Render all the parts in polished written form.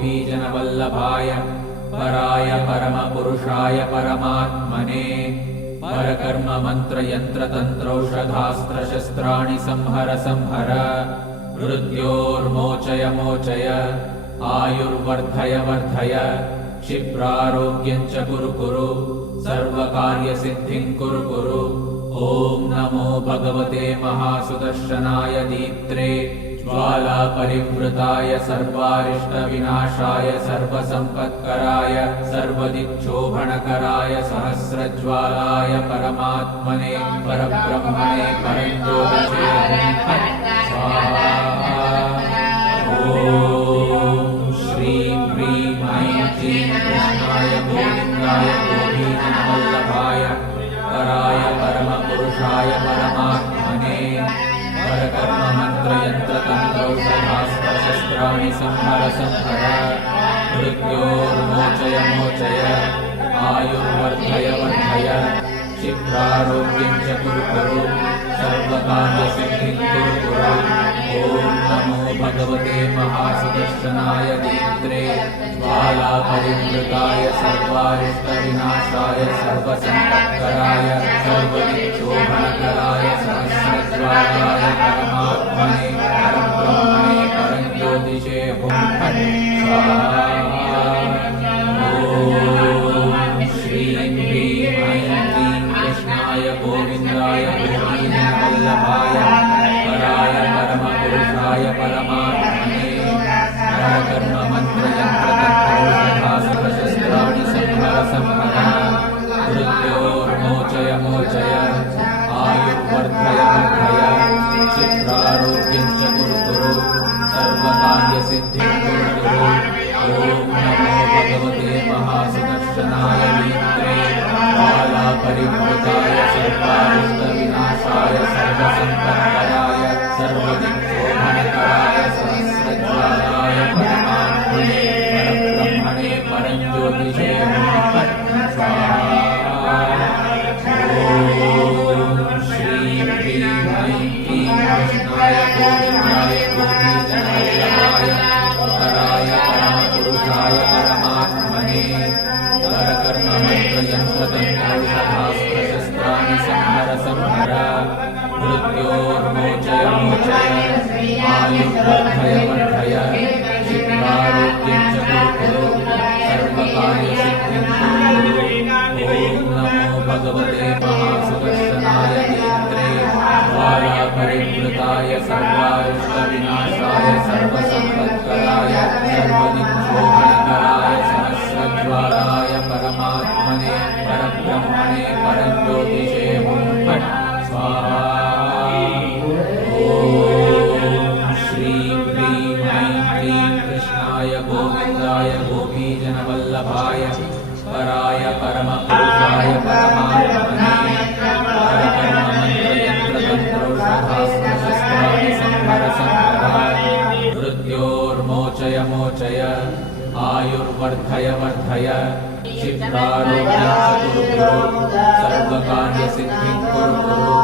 गोपीजनवल्लभाय पराय परमपुरुषाय परमात्मने परकर्म मंत्र यंत्र तंत्रौषधास्त्र शस्त्राणि संहर संहर मृत्योर्मोचय मोचय आयुर्वर्धय वर्धय क्षिप्रारोग्यं च कुरु कुरु सर्वकार्यसिद्धिं कुरु कुरु। ॐ नमो भगवते महासुदर्शनाय दीप्त्रे ज्वालापरिवृताय सर्वारिष्टविनाशाय सर्वसम्पत्कराय सर्वदिक्शोभनकराय सहस्रज्वालाय परमात्मने परब्रह्मणे परञ्ज्योतिषे स्वाहा। ॐ श्रीं ह्रीं ऐं क्लीं कृष्णाय गोविन्दाय गोपीजनवल्लभाय पराय परमपुरुषाय परमात्मने परकर्म मंत्र यंत्र तंत्रौषधास्त्र शस्त्राणि संहर संहर मृत्योर्मोचय मोचय आयुर्वर्धय वर्धय क्षिप्रारोग्यं च कुरु कुरु सर्वकार्यसिद्धिं कुरु कुरु। ॐ नमो भगवते महासुदर्शनाय दीप्त्रे ज्वालापरिवृताय सर्वारिष्टविनाशाय सर्वसम्पत्कराय सर्वदिक्शोभनकराय सहस्रज्वालाय परमात्मने परब्रह्मणे परञ्ज्योतिषे हुं फट् स्वाहा। ॐ श्रीं ह्रीं ऐं क्लीं कृष्णाय गोविन्दाय गोपीजनवल्लभाय पराय परमपुरुषाय परमात्मने परकर्म मंत्र यंत्र तंत्रौषधास्त्र शस्त्राणि संहर संहर मृत्योर्मोचय मोचय आयुर्वर्धय वर्धय क्षिप्रारोग्यं च कुरु कुरु सर्वकार्यसिद्धिं कुरु कुरु। ॐ नमो भगवते महासुदर्शनाय दीप्त्रे ज्वालापरिवृताय सर्वारिष्टविनाशाय सर्वसम्पत्कराय सर्वदिक्शोभनकराय सहस्रज्वालाय परमात्मने परब्रह्मणे परञ्ज्योतिषे हुं फट् स्वाहा। ॐ श्रीं ह्रीं ऐं क्लीं कृष्णाय गोविन्दाय गोपीजनवल्लभाय पराय परमपुरुषाय परमात्मने परकर्म मंत्र यंत्र तंत्रौषधास्त्र शस्त्राणि संहर संहर मृत्योर्मोचय मोचय आयुर्वर्धय वर्धय क्षिप्रारोग्यं च कुरु कुरु सर्वकार्यसिद्धिं कुरु कुरु। ॐ नमो भगवते महासुदर्शनाय दीप्त्रे ज्वालापरिवृताय सर्वारिष्टविनाशाय सर्वसम्पत्कराय सर्वदिक्शोभनकराय सहस्रज्वालाय परमात्मने परब्रह्मणे परञ्ज्योतिषे हुं फट् स्वाहा। ॐ श्रीं ह्रीं ऐं क्लीं कृष्णाय गोविन्दाय गोपीजनवल्लभाय पराय परमपुरुषाय परमात्मने परकर्म मंत्र यंत्र तंत्रौषधास्त्र शस्त्राणि संहर संहर मृत्योर्मोचय मोचय आयुर्वर्धय वर्धय क्षिप्रारोग्यं च कुरु कुरु सर्वकार्यसिद्धिं कुरु कुरु।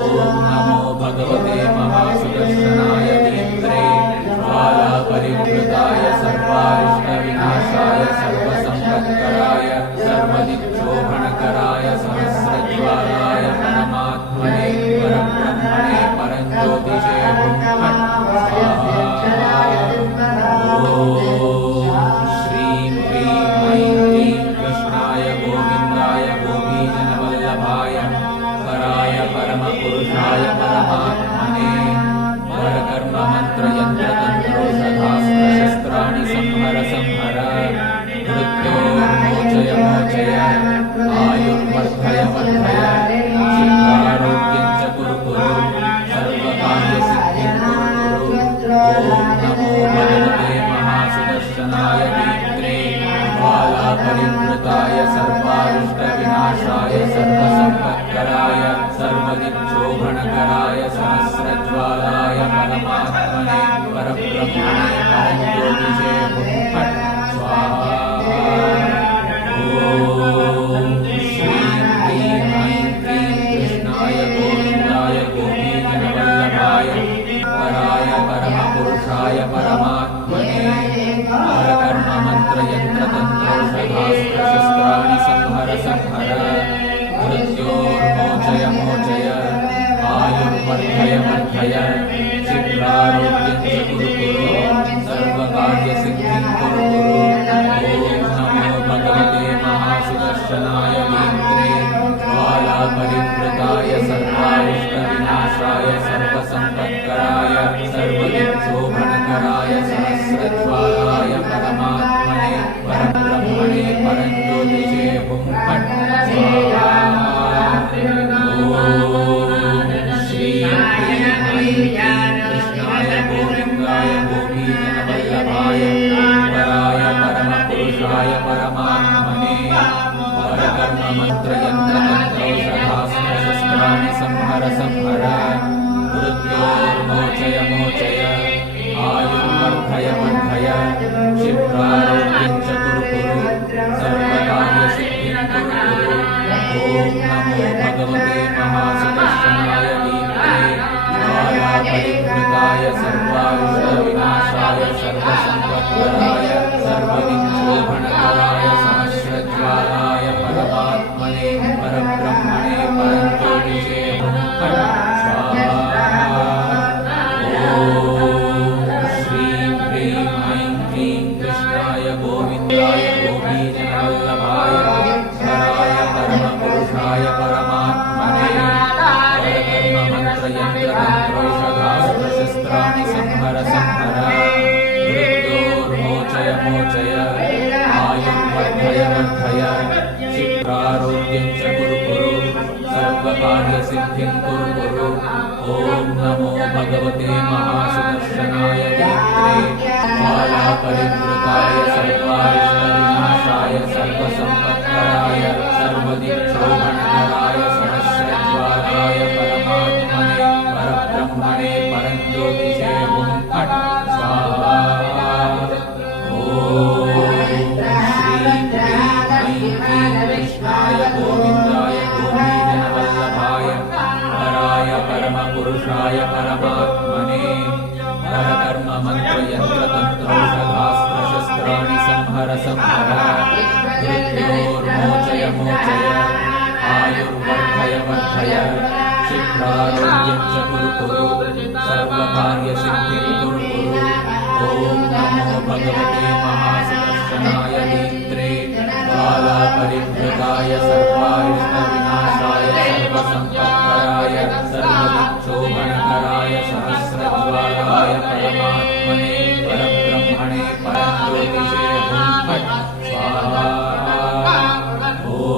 ॐ नमो भगवते महासुदर्शनाय दीप्त्रे ज्वालापरिवृताय सर्वारिष्टविनाशाय सर्वसम्पत्कराय सर्वदिक्शोभनकराय सहस्रज्वालाय परमात्मने परब्रह्मणे परञ्ज्योतिषे हुं फट् स्वाहा। ॐ श्रीं ह्रीं ऐं क्लीं कृष्णाय गोविन्दाय गोपीजनवल्लभाय पराय परमपुरुषाय परमात्मने परकर्म मंत्र यंत्र तंत्रौषधास्त्र शस्त्राणि संहर संहर मृत्योर्मोचय मोचय आयुर्वर्धय वर्धय क्षिप्रारोग्यं च कुरु कुरु सर्वकार्यसिद्धिं कुरु कुरु। ॐ नमो भगवते महासुदर्शनाय दीप्त्रे ज्वालापरिवृताय सर्वारिष्टविनाशाय सर्वसम्पत्कराय सर्वदिक्शोभनकराय सहस्रज्वालाय परमात्मने परब्रह्मणे परञ्ज्योतिषे हुं फट् स्वाहा। ॐ श्रीं ह्रीं ऐं क्लीं कृष्णाय गोविन्दाय गोपीजनवल्लभाय पराय परमपुरुषाय परमात्मने परकर्म परकर्ममन्त्रयन्त्रतन्त्रौषधास्त्रशस्त्राणि संहर संहर मृत्योर्मोचय मोचय आयुर्वर्धय वर्धय शीघ्रारोग्यं च कुरु कुरु सर्वकार्यसिद्धिं कुरु कुरु ॐ नमो भगवते महासुदर्शनाय वीत्रे ज्वालापरिवृताय सर्वारिष्टविनाशाय सर्वसम्पत्कराय सर्वदिक्शोभनकराय सहस्रज्वालाय परमात्मने परब्रह्मणे परञ्ज्योतिषे हुं फट् स्वाहा कृष्णाय गोविन्दाय गोपीजनवल्लभाय वराय परमपुरुषाय परमात्मने परकर्ममन्त्रयन्त्रतन्त्रौषधास्त्रशस्त्राणि संहर संहर मृत्योर्मोचय मोचय आयुर्वर्धय वर्धय शीघ्रारोग्यं च कुरु कुरु सर्वकार्यसिद्धिं कुरु कुरु ॐ नमो भगवते महासुदर्शनाय वीत्रे ज्वालापरिवृताय सर्वारिष्टविनाशाय सर्वसम्पत्कराय सर्वदिक्शोभनकराय सहस्रज्वालाय परमात्मने परब्रह्मणे परञ्ज्योतिषे हुं फट् स्वाहा ॐ श्रीं ह्रीं ऐं क्लीं कृष्णाय गोविन्दाय गोपीजनवल्लभाय वराय परमपुरुषाय परमात्मने परकर्ममन्त्रयन्त्रतन्त्रौषधास्त्रशस्त्राणि संहर संहर मृत्योर्मोचय मोचय आयुर्वर्धय वर्धय शीघ्रारोग्यं च कुरु कुरु सर्वकार्यसिद्धिं कुरु कुरु ॐ नमो भगवते महासुदर्शनाय वीत्रे ज्वालापरिवृताय सर्वारिष्टविनाशाय सर्वसम्पत्कराय सर्वदिक्शोभनकराय सहस्रज्वालाय परमात्मने परब्रह्मणे परञ्ज्योतिषे हुं फट् स्वाहा ॐ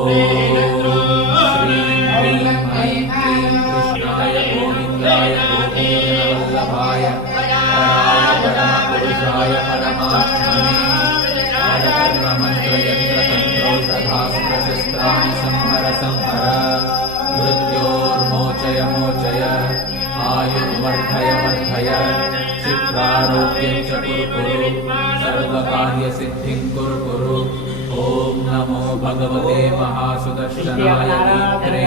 श्रीं ह्रीं ऐं क्लीं कृष्णाय गोविन्दाय गोपीजनवल्लभाय वराय परमपुरुषाय परमात्मने परकर्ममन्त्रयन्त्रतन्त्रौषधास्त्रशस्त्राणि संहर संहर मृत्योर्मोचय मोचय आयुर्वर्धय वर्धय शीघ्रारोग्यं च कुरु कुरु सर्वकार्यसिद्धिं कुरु कुरु ॐ नमो भगवते महासुदर्शनाय वीत्रे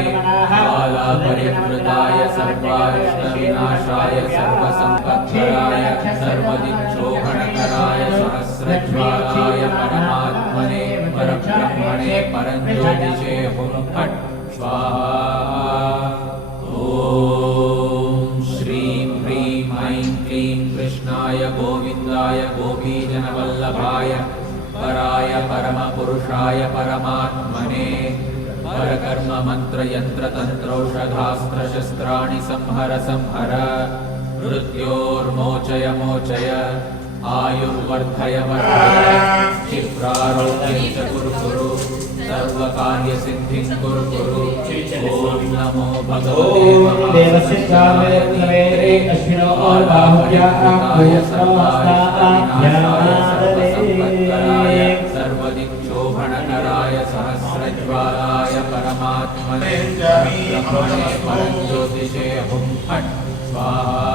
ज्वालापरिवृताय सर्वारिष्टविनाशाय सर्वसम्पत्कराय सर्वदिक्शोभनकराय सहस्रज्वालाय परमात्मने परब्रह्मणे परञ्ज्योतिषे हुं फट् स्वाहा ॐ श्रीं ह्रीं ऐं क्लीं कृष्णाय गोविन्दाय गोपीजनवल्लभाय वराय परमपुरुषाय परमात्मने परकर्ममन्त्रयन्त्रतन्त्रौषधास्त्रशस्त्राणि संहर संहर मृत्योर्मोचय मोचय आयुर्वर्धय वर्धय शीघ्रारोग्यं च कुरु कुरु सर्वकार्यसिद्धिं कुरु कुरु ॐ नमो भगवते महासुदर्शनाय वीत्रे ज्वालापरिवृताय सर्वारिष्टविनाशाय सर्वसम्पत्कराय सर्वदिक्शोभनकराय सहस्रज्वालाय परमात्मने परब्रह्मणे परञ्ज्योतिषे हुं फट् स्वाहा ॐ श्रीं ह्रीं ऐं क्लीं कृष्णाय गोविन्दाय गोपीजनवल्लभाय वराय परमपुरुषाय परमात्मने परकर्ममन्त्रयन्त्रतन्त्रौषधास्त्रशस्त्राणि संहर संहर मृत्योर्मोचय मोचय आयुर्वर्धय वर्धय शीघ्रारोग्यं च कुरु कुरु सर्वकार्यसिद्धिं कुरु कुरु ॐ नमो भगवते महासुदर्शनाय वीत्रे ज्वालापरिवृताय सर्वसम्पत्कराय सर्वदिक्शोभनकराय सहस्रज्वालाय परमात्मने परब्रह्मणे परञ्ज्योतिषे हुं फट् स्वाहा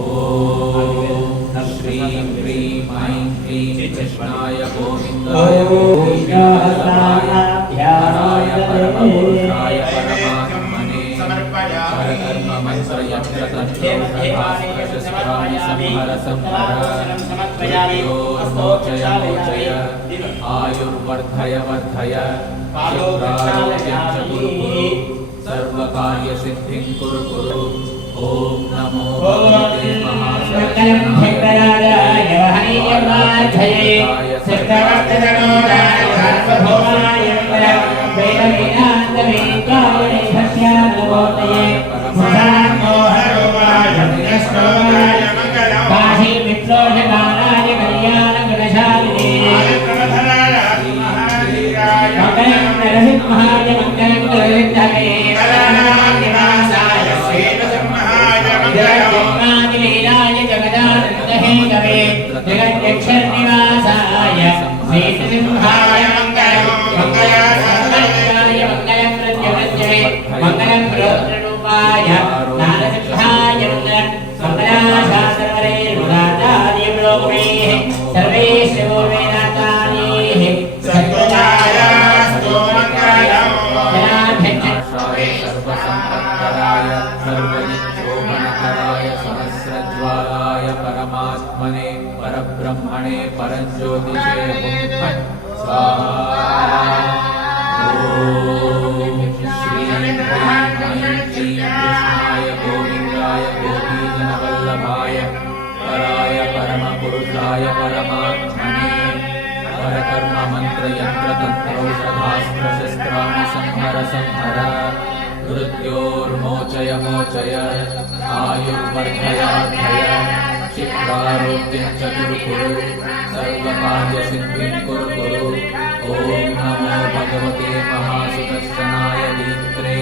ॐ श्रीं ह्रीं ऐं क्लीं कृष्णाय गोविन्दाय गोपीजनवल्लभाय वराय परमपुरुषाय परमात्मने परकर्ममन्त्रयन्त्रतन्त्रौषधास्त्रशस्त्राणि संहर संहर मृत्योर्मोचय मोचय आयुर्वर्धय वर्धय शुक्रारोग्यं च कुरु कुरु सर्वकार्यसिद्धिं कुरु कुरु ओम नमो भगवते महासत्याय वहनीयमार्धये सिद्धवर्तनोदाय सर्वभौमाय वेदवेदान्तवेदाय सत्यानमोदये मुदान्मोहरोगाय विष्णोदाय मंगलं पाहि विप्लोषकाराय कल्याणगुणशालिने मंगलं नरसिंहाय मंगलं गोविन्दाय जगन्नाथलीलाय जगदानन्दहेतवे जगद्यक्षरनिवासाय श्रीनृसिंहाय मङ्गलं मङ्गलाय मङ्गलं प्रत्यवृत्तये मङ्गलं रुद्ररूपाय नारसिंहाय मङ्गलं मङ्गलाशासनवरे रुदाचार्यलोकमेः सर्वेश्च पूर्वेनाचार्यैः सद्गुणायास्तु मङ्गलं सर्वसम्पत्कराय सर्वनिच्छोभनकराय सहस्रज्वालाय परमात्मने परब्रह्मणे परज्योतिषे हुं स्वाहा ॐ श्रीं ह्रीं क्लीं कृष्णाय गोविन्दाय गोपीजनवल्लभाय पराय परमपुरुषाय परमात्मने परकर्ममन्त्रयन्त्रतन्त्रौषधास्त्रशस्त्राणि संहर संहर मृत्योर्मोचय मोचय आयुर्वर्धयार्धय क्षिप्रारोग्यं च कुरु कुरु सर्वकार्यसिद्धिं कुरु कुरु ॐ नमो भगवते महासुदर्शनाय दीप्त्रे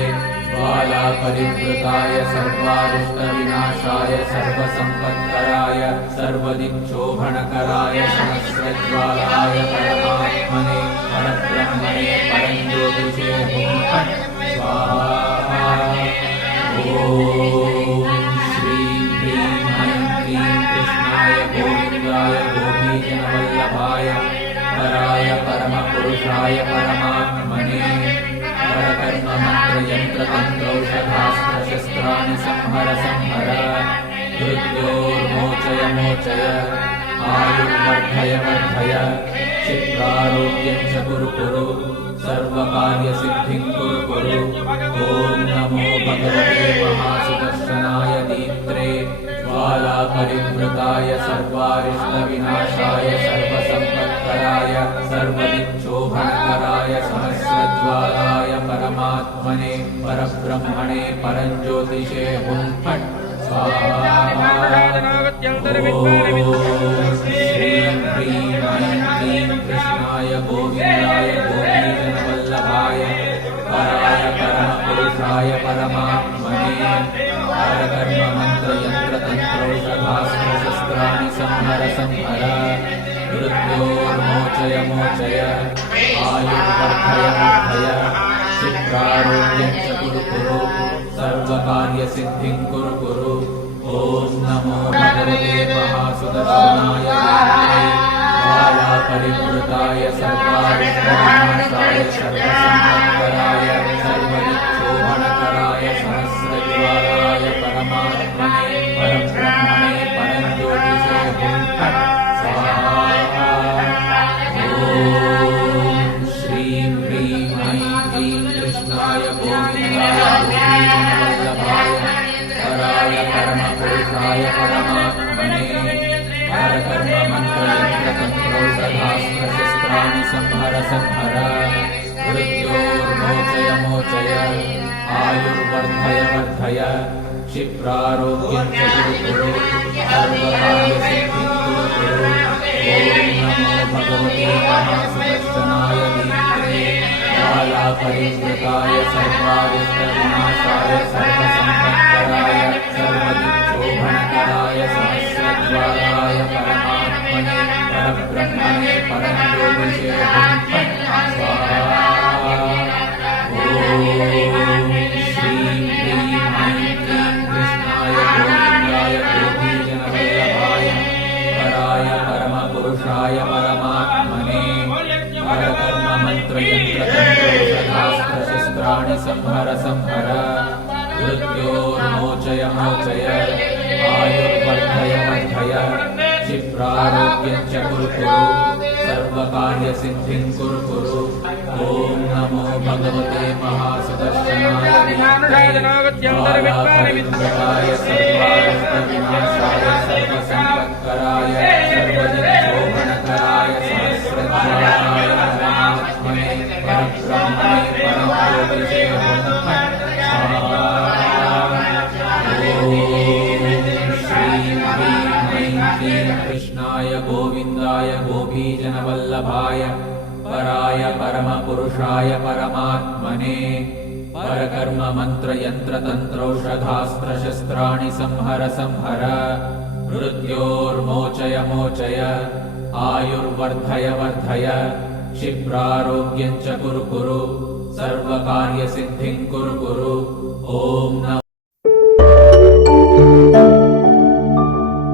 ज्वालापरिवृताय सर्वारिष्टविनाशाय सर्वसम्पत्कराय सर्वदिक्षोभणकराय सहस्रज्वालाय परमात्मने परब्रह्मणे परञ्ज्योतिषे हुं फट् स्वाहा ॐ श्रीं ह्रीं ऐं क्लीं कृष्णाय गोविन्दाय गोपीजनवल्लभाय पराय परमपुरुषाय परमात्मने परकर्ममन्त्रयन्त्रतन्त्रौषधास्त्रशस्त्राणि संहर संहर मृत्योर्मोचय मोचय आयुर्वर्धय वर्धय क्षिप्रारोग्यं च कुरु कुरु सर्वकार्यसिद्धिं कुरु कुरु ॐ नमो भगवते महासुदर्शनाय दीप्त्रे ज्वालापरिवृताय सर्वारिष्टविनाशाय सर्वसम्पत्कराय सर्वदिक्षोभणकराय सहस्रज्वालाय परमात्मने परब्रह्मणे परञ्ज्योतिषे हुं फट् स्वाहा श्रीं ह्रीं ऐं क्लीं कृष्णाय गोविन्दाय गोपीजनवल्लभाय पराय परमपुरुषाय परमात्मने परकर्ममन्त्रयन्त्रतन्त्रौषधास्त्रशस्त्राणि संहर संहर मृत्योर्मोचय मोचय आयुर्वर्धय वर्धय क्षिप्रारोग्यं च कुरु कुरु सर्वकार्यसिद्धिं कुरु कुरु ॐ नमो भगवते महासुदर्शनाय ज्वालापरिवृताय सर्वारिष्टविनाशाय सर्वसम्पत्कराय सर्वदिक्षोभणकराय सहस्रज्वालाय परमात्मने परब्रह्मणे परञ्ज्योतिषे हुं फट् स्वाहा ॐ श्रीं ह्रीं ऐं क्लीं कृष्णाय गोविन्दाय गोपीजनवल्लभाय पराय परमपुरुषाय परमात्मने परकर्ममन्त्रयन्त्रतन्त्रौषधास्त्रशस्त्राणि संहर संहर मृत्योर्मोचय मोचय आयुर्वर्धय वर्धय क्षिप्रारोग्यं च कुरु कुरु सर्वकार्यसिद्धिं कुरु कुरु ॐ नमो भगवते महासुदर्शनाय दीप्त्रे ज्वालापरिवृताय सर्वारिष्टविनाशाय सर्वसम्पत्कराय सर्वदिक्षोभणकराय सहस्रज्वालाय परमात्मने परब्रह्मणे परञ्ज्योतिषे हुं फट् स्वाहा ॐ श्रीं ह्रीं ऐं क्लीं कृष्णाय गोविन्दाय गोपीजनवल्लभाय पराय परमपुरुषाय परमात्मने परकर्ममन्त्रयन्त्रतन्त्रौषधास्त्रशस्त्राणि संहर संहर मृत्योर्मोचय मोचय आयुर्वर्धय वर्धय क्षिप्रारोग्यं च कुरु कुरु सर्वकार्यसिद्धिं कुरु कुरु ॐ नमो भगवते महासुदर्शनाय विद्महे सर्वार्थविनाशाय सर्वसम्पत्कराय सर्वजनशोभनकराय सहस्रध्वजाय परमात्मने परब्रह्मणे परमज्योतिषे कृष्णाय गोविन्दाय गोपीजनवल्लभाय पराय परमपुरुषाय परमात्मने परकर्म मंत्र यंत्र तंत्रौषधास्त्रशस्त्राणि संहर संहर मृत्योर्मोचय मोचय आयुर्वर्धय वर्धय क्षिप्रारोग्यं च कुरु कुरु सर्वकार्यसिद्धिं कुरु कुरु ॐ